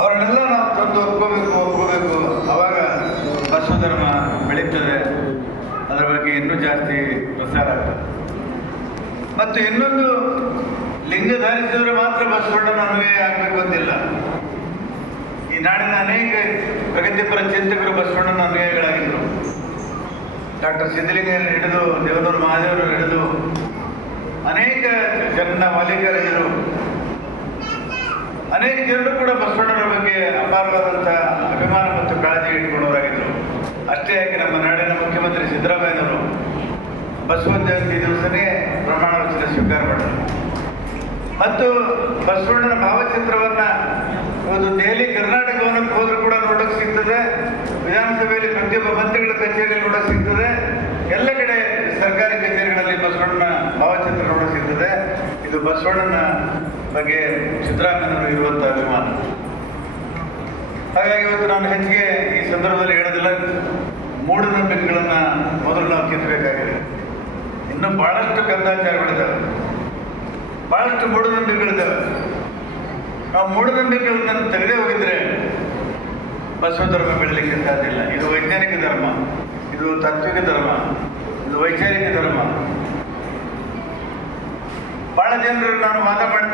ಅವರನ್ನೆಲ್ಲ ನಾವು ತಂದು ಒಪ್ಕೋಬೇಕು ಒಪ್ಕೋಬೇಕು. ಅವಾಗ ಬಸವ ಧರ್ಮ ಬೆಳೀತದೆ. ಅದರ ಬಗ್ಗೆ ಇನ್ನೂ ಜಾಸ್ತಿ ಪ್ರಸಾರ ಆಗ್ತದೆ ಮತ್ತು ಇನ್ನೊಂದು ಲಿಂಗ ಮಾತ್ರ ಬಸವಣ್ಣನ ಅನ್ವಯ ಆಗಬೇಕು ಅಂತಿಲ್ಲ. ಈ ನಾಡಿನ ಅನೇಕ ಪ್ರಗತಿಪರ ಚಿಂತಕರು ಬಸವಣ್ಣನ ಅನ್ವಯಗಳಾಗಿದ್ದರು ಡಾಕ್ಟರ್ ಸಿದ್ದಲಿಂಗಯ್ಯನ ಹಿಡಿದು, ದೇವನೂರು ಮಹಾದೇವರು ಹಿಡಿದು, ಅನೇಕ ಜನ ಮಾಲೀಕರಿದ್ದರು ಅನೇಕ ಜನರು ಕೂಡ ಬಸವಣ್ಣನ ಬಗ್ಗೆ ಅಪಾರವಾದಂಥ ಅಭಿಮಾನ ಮತ್ತು ಕಾಳಜಿ ಇಟ್ಕೊಂಡವರಾಗಿದ್ದರು ಅಷ್ಟೇ ಯಾಕೆ ನಮ್ಮ ನಾಡಿನ ಮುಖ್ಯಮಂತ್ರಿ ಸಿದ್ದರಾಮಯ್ಯನವರು ಬಸವ ಜಯಂತಿ ದಿವಸನೇ ಪ್ರಮಾಣ ವಚನ ಸ್ವೀಕಾರ ಮಾಡಿದರು. ಮತ್ತು ಬಸವಣ್ಣನ ಭಾವಚಿತ್ರವನ್ನ ಒಂದು ದೆಹಲಿ ಕರ್ನಾಟಕವನ್ನು ಹೋದ್ರೂ ಕೂಡ ನೋಡೋಕೆ ಸಿಗ್ತದೆ. ವಿಧಾನಸಭೆಯಲ್ಲಿ ಪ್ರತಿಯೊಬ್ಬ ಮಂತ್ರಿಗಳ ಕಚೇರಿಯಲ್ಲಿ ನೋಡೋಕೆ ಸಿಗ್ತದೆ. ಎಲ್ಲ ಕಡೆ ಸರ್ಕಾರಿ ಕಚೇರಿಗಳಲ್ಲಿ ಬಸವಣ್ಣನ ಭಾವಚಿತ್ರ ನೋಡೋಕೆ ಸಿಗ್ತದೆ. ಇದು ಬಸವಣ್ಣನ ಬಗ್ಗೆ ಸಿದ್ದರಾಮಯ್ಯನವರು ಇರುವಂಥ ಅಭಿಮಾನ. ಹಾಗಾಗಿ ಇವತ್ತು ನಾನು ಹೆಚ್ಚಿಗೆ ಈ ಸಂದರ್ಭದಲ್ಲಿ ಹೇಳೋದಿಲ್ಲ. ಮೂಢನಂಬಿಕೆಗಳನ್ನ ಮೊದಲು ನಾವು ಕಿತ್ತಬೇಕಾಗಿದೆ. ಇನ್ನೂ ಬಹಳಷ್ಟು ಕಂದಾಚಾರಗಳಿದ್ದಾವೆ ಬಹಳಷ್ಟು ಮೂಢನಂಬಿಕೆಗಳಿದ್ದಾವೆ ನಾವು ಮೂಢನಂಬಿಕೆಗಳನ್ನ ತೆಗೆದೇ ಹೋಗಿದ್ರೆ ಬಸವ ಧರ್ಮ ಬೆಳಲಿಕ್ಕೆ ಸಾಧ್ಯ ಇಲ್ಲ. ಇದು ವೈಜ್ಞಾನಿಕ ಧರ್ಮ. ಇದು ತಾತ್ವಿಕ ಧರ್ಮ. ಇದು ವೈಚಾರಿಕ ಧರ್ಮ. ಬಹಳ ಜನರು ನಾನು ದಯಮಾಡಿ